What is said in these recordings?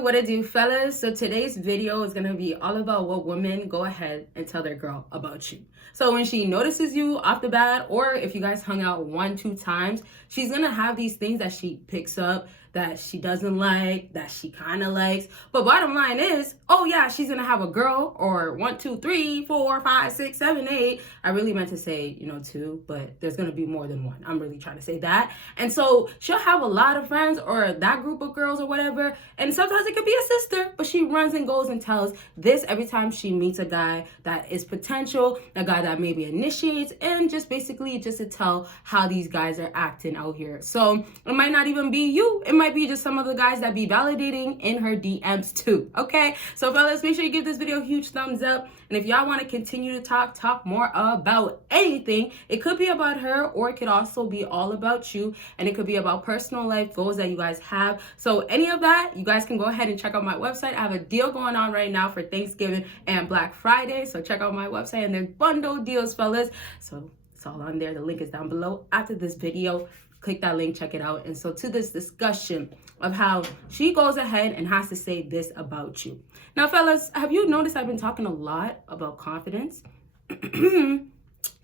What it do, fellas? So today's video is gonna be all about what women go ahead and tell their girl about you. So when she notices you off the bat, or if you guys hung out 1-2 times, she's gonna have these things that she picks up that she doesn't like, that she kind of likes. But bottom line is, oh yeah, she's gonna have a girl, or 1, 2, 3, 4, 5, 6, 7, 8. I really meant to say, 2, but there's gonna be more than one. I'm really trying to say that. And so she'll have a lot of friends, or that group of girls or whatever. And sometimes it could be a sister, but she runs and goes and tells this every time she meets a guy that is potential, a guy that maybe initiates, and just basically just to tell how these guys are acting out here. So it might not even be you. It might be just some of the guys that be validating in her DMs too. Okay, so fellas, make sure you give this video a huge thumbs up. And if y'all want to continue to talk more about anything, it could be about her, or it could also be all about you, and it could be about personal life goals that you guys have. So any of that, you guys can go ahead and check out my website. I have a deal going on right now for Thanksgiving and Black Friday, so check out my website, and there's bundle deals, fellas. So it's all on there. The link is down below after this video. Click that link, check it out. And so to this discussion of how she goes ahead and has to say this about you. Now, fellas, have you noticed I've been talking a lot about confidence?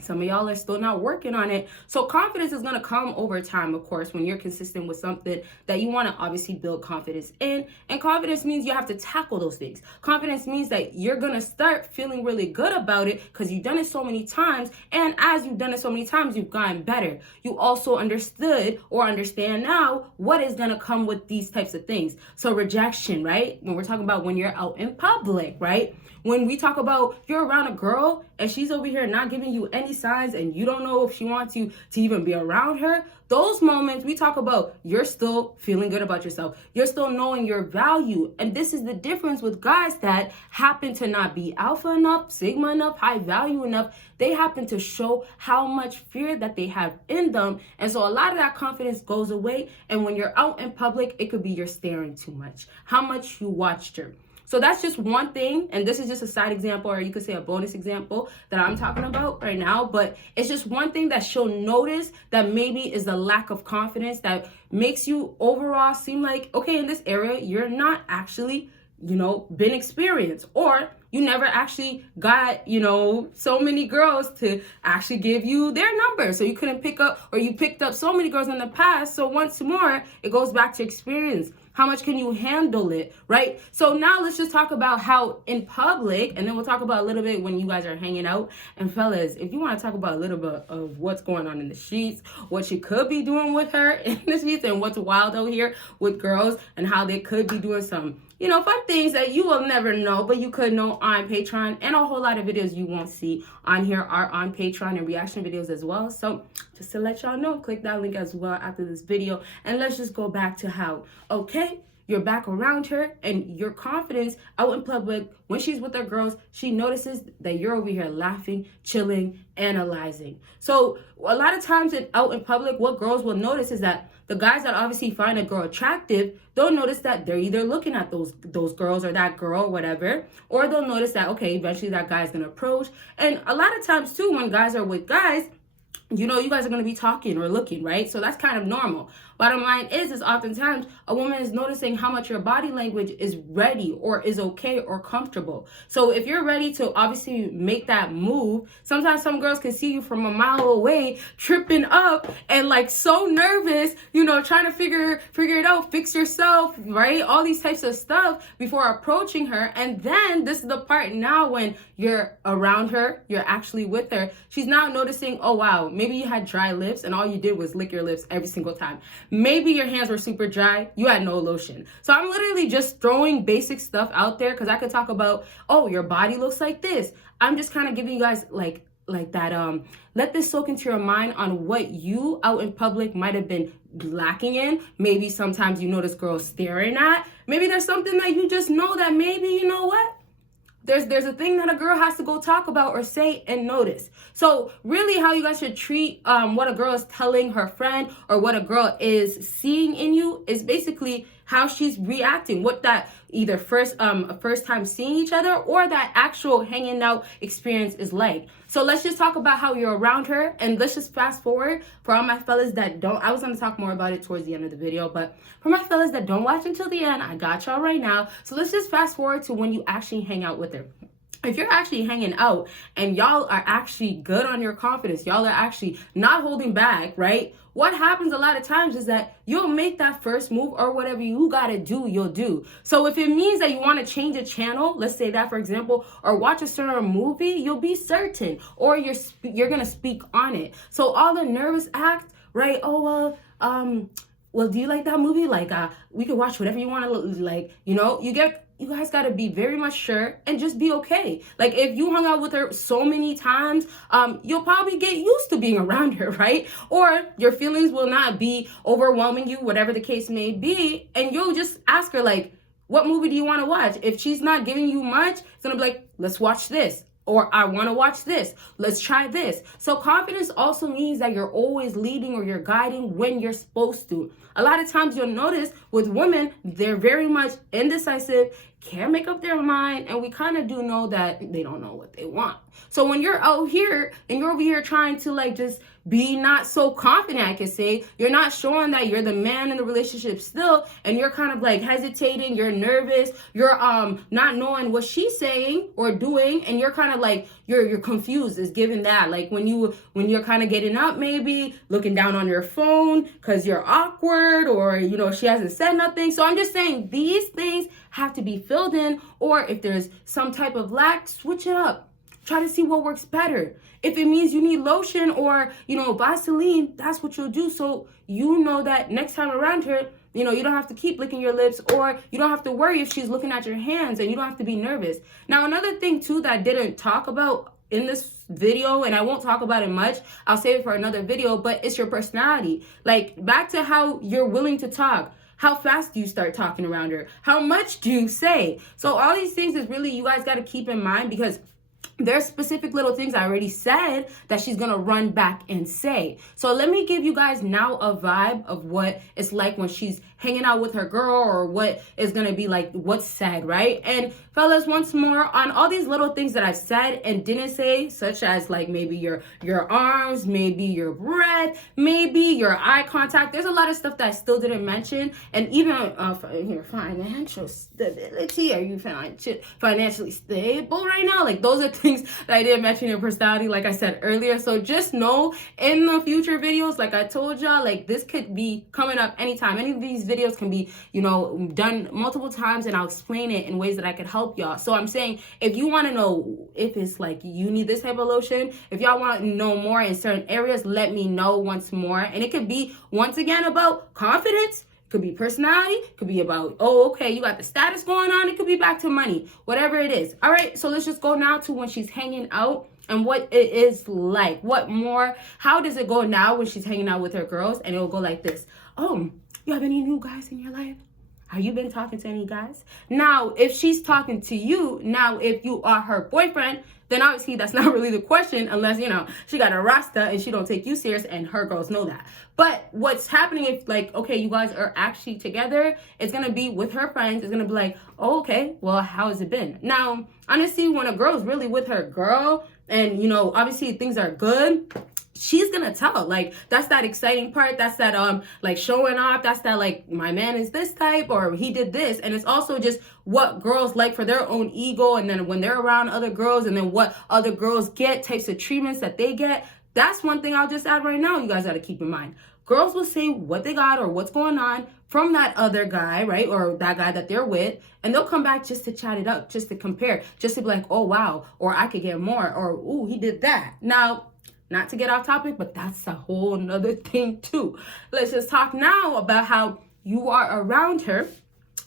Some of y'all are still not working on it. So confidence is going to come over time, of course, when you're consistent with something that you want to obviously build confidence in. And confidence means you have to tackle those things. Confidence means that you're going to start feeling really good about it because you've done it so many times. And as you've done it so many times, you've gotten better. You also understood or understand now what is going to come with these types of things. So rejection, right? When we're talking about when you're out in public, right? When we talk about you're around a girl and she's over here not giving you any signs and you don't know if she wants you to even be around her, those moments we talk about you're still feeling good about yourself. You're still knowing your value. And this is the difference with guys that happen to not be alpha enough, sigma enough, high value enough. They happen to show how much fear that they have in them. And so a lot of that confidence goes away. And when you're out in public, it could be you're staring too much, how much you watched her. So that's just one thing, and this is just a side example, or you could say a bonus example that I'm talking about right now, but it's just one thing that she'll notice that maybe is the lack of confidence that makes you overall seem like, okay, in this area, you're not actually, been experienced, or you never actually got, so many girls to actually give you their number. So you couldn't pick up, or you picked up so many girls in the past. So once more, it goes back to experience. How much can you handle it, right? So now let's just talk about how in public, and then we'll talk about a little bit when you guys are hanging out. And fellas, if you want to talk about a little bit of what's going on in the sheets, what you could be doing with her in the sheets, and what's wild out here with girls, and how they could be doing some, fun things that you will never know, but you could know on Patreon, and a whole lot of videos you won't see on here are on Patreon, and reaction videos as well. So just to let y'all know, click that link as well after this video. And let's just go back to how, okay, you're back around her, and your confidence out in public, when she's with her girls, she notices that you're over here laughing, chilling, analyzing. So a lot of times out in public, what girls will notice is that the guys that obviously find a girl attractive, they'll notice that they're either looking at those girls or that girl, whatever, or they'll notice that, okay, eventually that guy's gonna approach. And a lot of times too, when guys are with guys, you guys are going to be talking or looking, right? So that's kind of normal. Bottom line is oftentimes a woman is noticing how much your body language is ready or is okay or comfortable. So if you're ready to obviously make that move, sometimes some girls can see you from a mile away, tripping up and like so nervous, trying to figure it out, fix yourself, right? All these types of stuff before approaching her. And then this is the part now when you're around her, you're actually with her. She's now noticing, oh wow, maybe you had dry lips and all you did was lick your lips every single time. Maybe your hands were super dry. You had no lotion. So I'm literally just throwing basic stuff out there because I could talk about, oh, your body looks like this. I'm just kind of giving you guys like that. Let this soak into your mind on what you out in public might have been lacking in. Maybe sometimes you notice girls staring at. Maybe there's something that you just know that maybe, you know what? There's a thing that a girl has to go talk about or say and notice. So really how you guys should treat what a girl is telling her friend or what a girl is seeing in you is basically how she's reacting, what that either first time seeing each other or that actual hanging out experience is like. So let's just talk about how you're around her, and let's just fast forward for all my fellas that don't. I was going to talk more about it towards the end of the video, but for my fellas that don't watch until the end, I got y'all right now. So let's just fast forward to when you actually hang out with her. If you're actually hanging out and y'all are actually good on your confidence, y'all are actually not holding back, right? What happens a lot of times is that you'll make that first move, or whatever you gotta do, you'll do. So if it means that you want to change a channel, let's say that for example, or watch a certain movie, you'll be certain, or you're gonna speak on it. So all the nervous act, right? Oh well, do you like that movie? Like, we can watch whatever you want to, like, you guys got to be very much sure and just be okay. Like, if you hung out with her so many times, you'll probably get used to being around her, right? Or your feelings will not be overwhelming you, whatever the case may be. And you'll just ask her, like, what movie do you want to watch? If she's not giving you much, it's going to be like, let's watch this. Or I want to watch this. Let's try this. So confidence also means that you're always leading or you're guiding when you're supposed to. A lot of times you'll notice with women, they're very much indecisive, can't make up their mind, and we kind of do know that they don't know what they want. So when you're out here and you're over here trying to like just be not so confident, I could say, you're not showing that you're the man in the relationship still, and you're kind of like hesitating, you're nervous, you're not knowing what she's saying or doing, and you're kind of like you're confused is given that. Like when you're kind of getting up, maybe looking down on your phone because you're awkward, or she hasn't said nothing. So I'm just saying these things have to be filled in, or if there's some type of lack, switch it up. Try to see what works better. If it means you need lotion or, Vaseline, that's what you'll do. So you know that next time around her, you don't have to keep licking your lips, or you don't have to worry if she's looking at your hands, and you don't have to be nervous. Now, another thing too that I didn't talk about in this video, and I won't talk about it much, I'll save it for another video, but it's your personality. Like, back to how you're willing to talk. How fast do you start talking around her? How much do you say? So all these things is really, you guys got to keep in mind, because there's specific little things I already said that she's going to run back and say. So let me give you guys now a vibe of what it's like when she's hanging out with her girl, or what is going to be like what's said, right? And fellas, once more, on all these little things that I've said and didn't say, such as like maybe your arms, maybe your breath, maybe your eye contact, there's a lot of stuff that I still didn't mention. And even your financial stability, are you financially stable right now? Like, those are things that I didn't mention in personality, like I said earlier. So just know in the future videos, like I told y'all, like this could be coming up anytime. Any of these videos can be, done multiple times, and I'll explain it in ways that I could help y'all. So I'm saying, if you want to know if it's like you need this type of lotion, if y'all want to know more in certain areas, let me know once more. And it could be, once again, about confidence. Could be personality, could be about, okay, you got the status going on. It could be back to money, whatever it is. All right, so let's just go now to when she's hanging out and what it is like. How does it go now when she's hanging out with her girls? And it'll go like this. You have any new guys in your life? Have you been talking to any guys? Now, if she's talking to you, now if you are her boyfriend, then obviously that's not really the question, unless, she got a rasta and she don't take you serious, and her girls know that. But what's happening if, like, okay, you guys are actually together, it's going to be with her friends. It's going to be like, okay, well, how has it been? Now, honestly, when a girl's really with her girl and, obviously things are good, she's gonna tell. Like, that's that exciting part, that's that like showing off, that's that like, my man is this type, or he did this. And it's also just what girls like for their own ego, and then when they're around other girls, and then what other girls get, types of treatments that they get. That's one thing I'll just add right now, you guys got to keep in mind. Girls will say what they got or what's going on from that other guy, right? Or that guy that they're with, and they'll come back just to chat it up, just to compare, just to be like, oh wow, or I could get more, or ooh, he did that. Now, not to get off topic, but that's a whole nother thing too. Let's just talk now about how you are around her,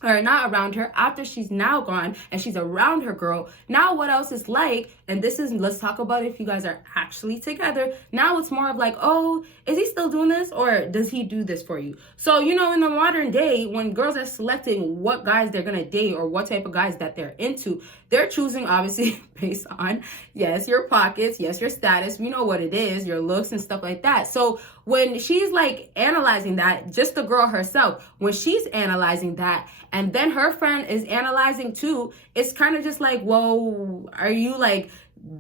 or not around her, after she's now gone and she's around her girl. Now what else is like, and this is, let's talk about if you guys are actually together. Now it's more of like, oh, is he still doing this, or does he do this for you? So, in the modern day, when girls are selecting what guys they're gonna date or what type of guys that they're into, they're choosing obviously based on, yes, your pockets, yes, your status, we know what it is, your looks and stuff like that. So when she's like analyzing that, just the girl herself, when she's analyzing that, and then her friend is analyzing too, it's kind of just like, whoa, are you like,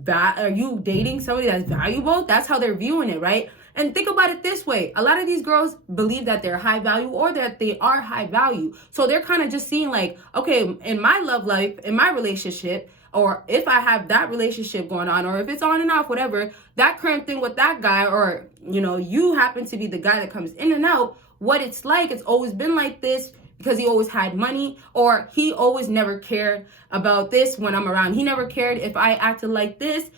are you dating somebody that's valuable? That's how they're viewing it, right? And think about it this way. A lot of these girls believe that they're high value or that they are high value. So they're kind of just seeing like, okay, in my love life, in my relationship, or if I have that relationship going on, or if it's on and off, whatever, that current thing with that guy, or, you know, you happen to be the guy that comes in and out, what it's like, it's always been like this because he always had money, or he always never cared about this when I'm around. He never cared if I acted like this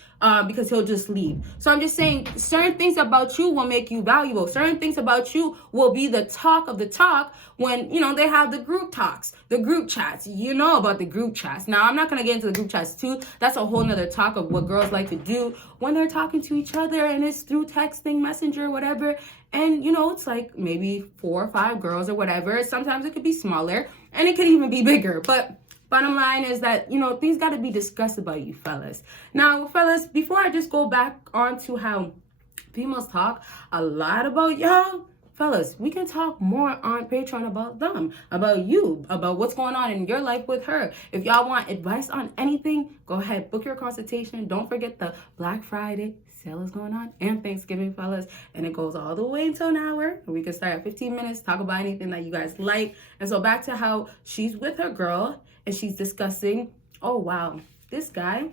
because he'll just leave. So I'm just saying certain things about you will make you valuable. Certain things about you will be the talk of the talk when, you know, they have the group talks, the group chats. You know about the group chats. Now, I'm not going to get into the group chats too. That's a whole nother talk of what girls like to do when they're talking to each other, and it's through texting, messenger, whatever. And, you know, it's like maybe 4 or 5 girls or whatever. Sometimes it could be smaller and it could even be bigger. But bottom line is that, you know, things got to be discussed about you fellas. Now, fellas, before I just go back on to how females talk a lot about y'all, fellas, we can talk more on Patreon about them, about you, about what's going on in your life with her. If y'all want advice on anything, go ahead, book your consultation. Don't forget the Black Friday sale is going on, and Thanksgiving, fellas, and it goes all the way until an hour. We can start at 15 minutes, talk about anything that you guys like. And so back to how she's with her girl and she's discussing, oh wow, this guy,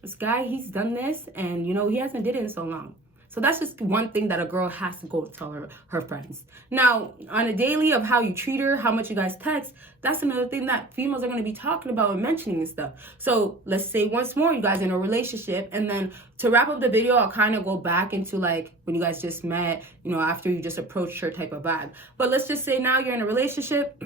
he's done this, and you know, he hasn't did it in so long. So that's just one thing that a girl has to go tell her friends. Now, on a daily of how you treat her, how much you guys text, that's another thing that females are going to be talking about and mentioning and stuff. So let's say once more you guys are in a relationship, and then to wrap up the video, I'll kind of go back into like when you guys just met, you know, after you just approached her type of vibe. But let's just say now you're in a relationship.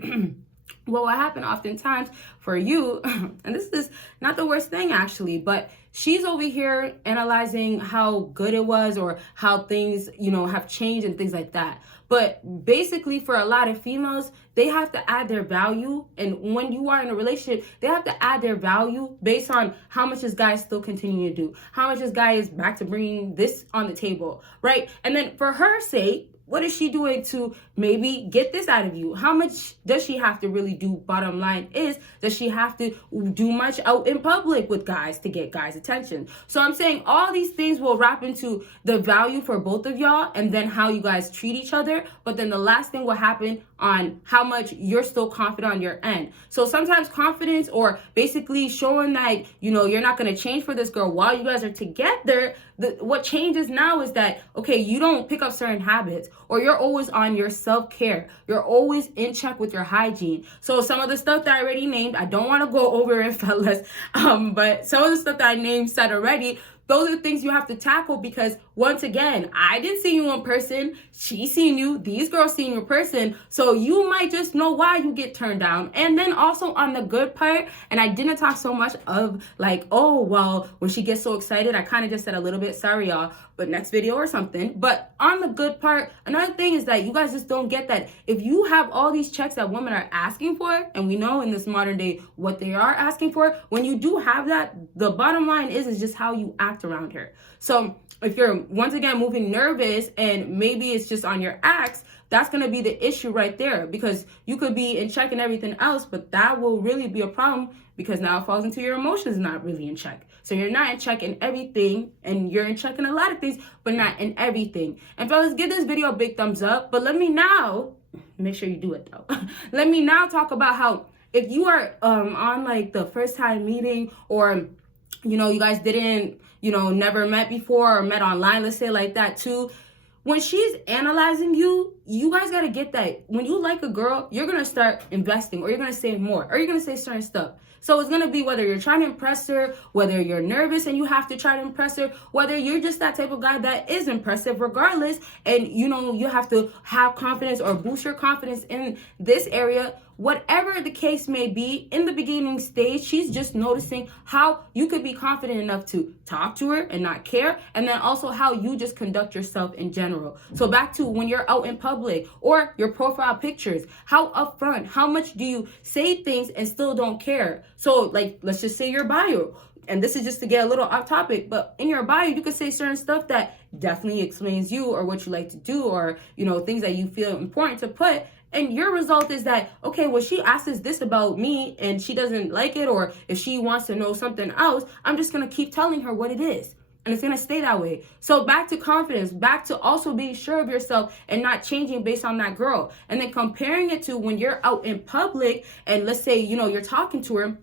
Well, what happened oftentimes for you, and this is not the worst thing actually, but she's over here analyzing how good it was or how things, you know, have changed and things like that. But basically for a lot of females, they have to add their value. And when you are in a relationship, they have to add their value based on how much this guy is still continuing to do, how much this guy is back to bringing this on the table, right? And then for her sake, what is she doing to maybe get this out of you? How much does she have to really do? Bottom line is, does she have to do much out in public with guys to get guys' attention? So I'm saying all these things will wrap into the value for both of y'all, and then how you guys treat each other. But then the last thing will happen on how much you're still confident on your end. So sometimes confidence, or basically showing that, you know, you're not going to change for this girl while you guys are together, what changes now is that, okay, you don't pick up certain habits, or you're always on your self-care. You're always in check with your hygiene. So some of the stuff that I already named, I don't want to go over it, fellas, but some of the stuff that I named said already, those are things you have to tackle, because once again, I didn't see you in person. She seen you. These girls seen you in person. So you might just know why you get turned down. And then also on the good part, and I didn't talk so much of like, oh, well, when she gets so excited, I kind of just said a little bit, sorry, y'all, but next video or something. But on the good part, another thing is that you guys just don't get that if you have all these checks that women are asking for, and we know in this modern day what they are asking for, when you do have that, the bottom line is just how you act around her. So if you're once again moving nervous and maybe it's just on your acts, that's going to be the issue right there, because you could be in check and everything else, but that will really be a problem, because now it falls into your emotions not really in check. So you're not in check in everything, and you're in check in a lot of things, but not in everything. And fellas, give this video a big thumbs up, but let me now, make sure you do it though. Let me now talk about how if you are on like the first time meeting, or you know, you guys didn't, you know, never met before, or met online, let's say like that too. When she's analyzing you, you guys got to get that. When you like a girl, you're going to start investing, or you're going to say more, or you're going to say certain stuff. So it's going to be whether you're trying to impress her, whether you're nervous and you have to try to impress her, whether you're just that type of guy that is impressive regardless. And, you know, you have to have confidence or boost your confidence in this area. Whatever the case may be, in the beginning stage, she's just noticing how you could be confident enough to talk to her and not care, and then also how you just conduct yourself in general. So back to when you're out in public, or your profile pictures, how upfront, how much do you say things and still don't care? So like, let's just say your bio. and this is just to get a little off topic, but in your bio, you could say certain stuff that definitely explains you or what you like to do, or, you know, things that you feel important to put. And your result is that, okay, well, she asks this about me and she doesn't like it, or if she wants to know something else, I'm just going to keep telling her what it is. And it's going to stay that way. So back to confidence, back to also being sure of yourself and not changing based on that girl. And then comparing it to when you're out in public and let's say, you know, you're talking to her,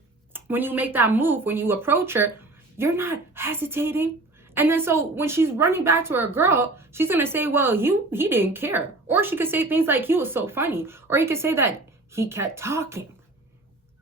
when you make that move, when you approach her, you're not hesitating. And then so when she's running back to her girl, she's going to say, well, he didn't care. Or she could say things like, he was so funny. Or he could say that he kept talking.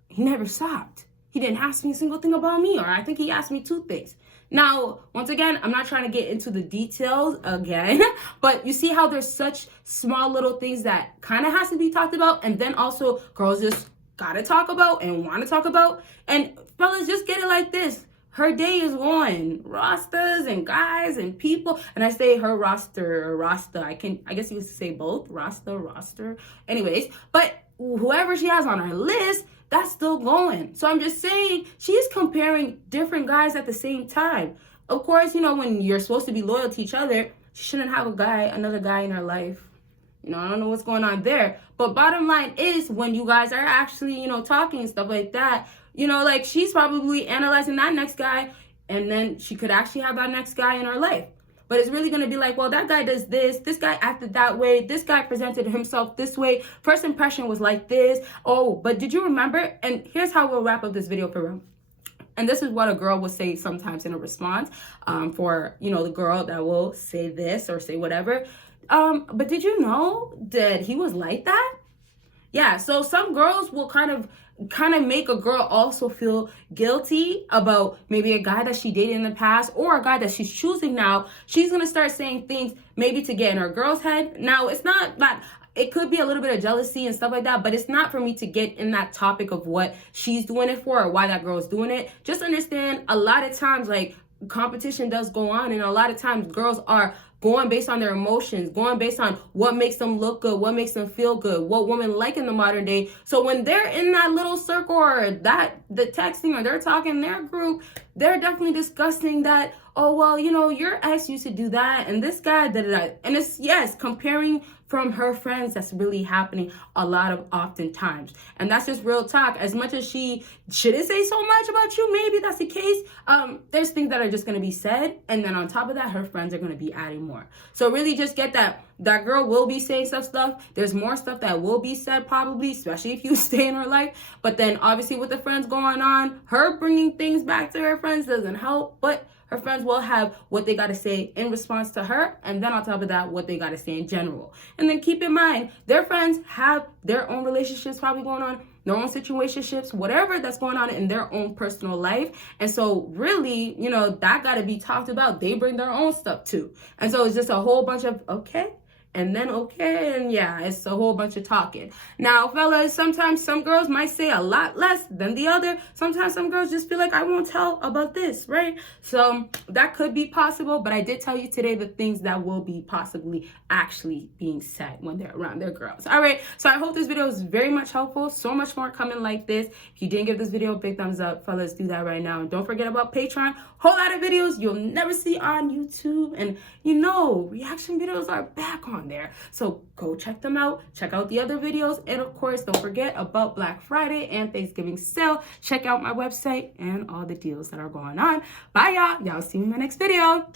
He never stopped. He didn't ask me a single thing about me. Or I think he asked me 2 things. Now, once again, I'm not trying to get into the details again, but you see how there's such small little things that kind of has to be talked about. And then also girls just got to talk about and want to talk about. And fellas, just get it like this. Her day is going. Rastas and guys and people. And I say her roster or Rasta. I guess you could say both. Rasta, roster. Anyways, but whoever she has on her list, that's still going. So I'm just saying she's comparing different guys at the same time. Of course, you know, when you're supposed to be loyal to each other, she shouldn't have another guy in her life. You know, I don't know what's going on there. But bottom line is when you guys are actually, you know, talking and stuff like that, you know, like she's probably analyzing that next guy and then she could actually have that next guy in her life. But it's really going to be like, well, that guy does this guy acted that way, this guy presented himself this way, first impression was like this. Oh, but did you remember? And here's how we'll wrap up this video for real. And this is what a girl will say sometimes in a response for, you know, the girl that will say this or say whatever. But did you know that he was like that? Yeah, so some girls will kind of make a girl also feel guilty about maybe a guy that she dated in the past or a guy that she's choosing now. She's going to start saying things maybe to get in her girl's head. Now, it's not that it could be a little bit of jealousy and stuff like that, but it's not for me to get in that topic of what she's doing it for or why that girl's doing it. Just understand a lot of times, like, competition does go on, and a lot of times girls are going based on their emotions, going based on what makes them look good, what makes them feel good, what women like in the modern day. So when they're in that little circle or the texting or they're talking in their group, they're definitely discussing that, oh, well, you know, your ex used to do that and this guy did that. And it's, yes, comparing from her friends, that's really happening a lot of oftentimes. And that's just real talk. As much as she shouldn't say so much about you, maybe that's the case, there's things that are just going to be said. And then on top of that, her friends are going to be adding more. So really just get that girl will be saying stuff. There's more stuff that will be said probably, especially if you stay in her life. But then obviously with the friends going on, her bringing things back to her friends doesn't help. But her friends will have what they got to say in response to her. And then on top of that, what they got to say in general. And then keep in mind, their friends have their own relationships probably going on, their own situationships, whatever that's going on in their own personal life. And so really, you know, that got to be talked about. They bring their own stuff too. And so it's just a whole bunch of, okay. And then okay, and yeah, it's a whole bunch of talking. Now, fellas, sometimes some girls might say a lot less than the other. Sometimes some girls just feel like, I won't tell about this, right? So that could be possible, but I did tell you today the things that will be possibly actually being said when they're around their girls. All right, so I hope this video is very much helpful. So much more coming like this. If you didn't give this video a big thumbs up, fellas, do that right now. And don't forget about Patreon. Whole lot of videos you'll never see on YouTube. And you know, reaction videos are back on there. So go check them out. Check out the other videos. And of course, don't forget about Black Friday and Thanksgiving sale. Check out my website and all the deals that are going on. Bye, y'all. Y'all see me in my next video.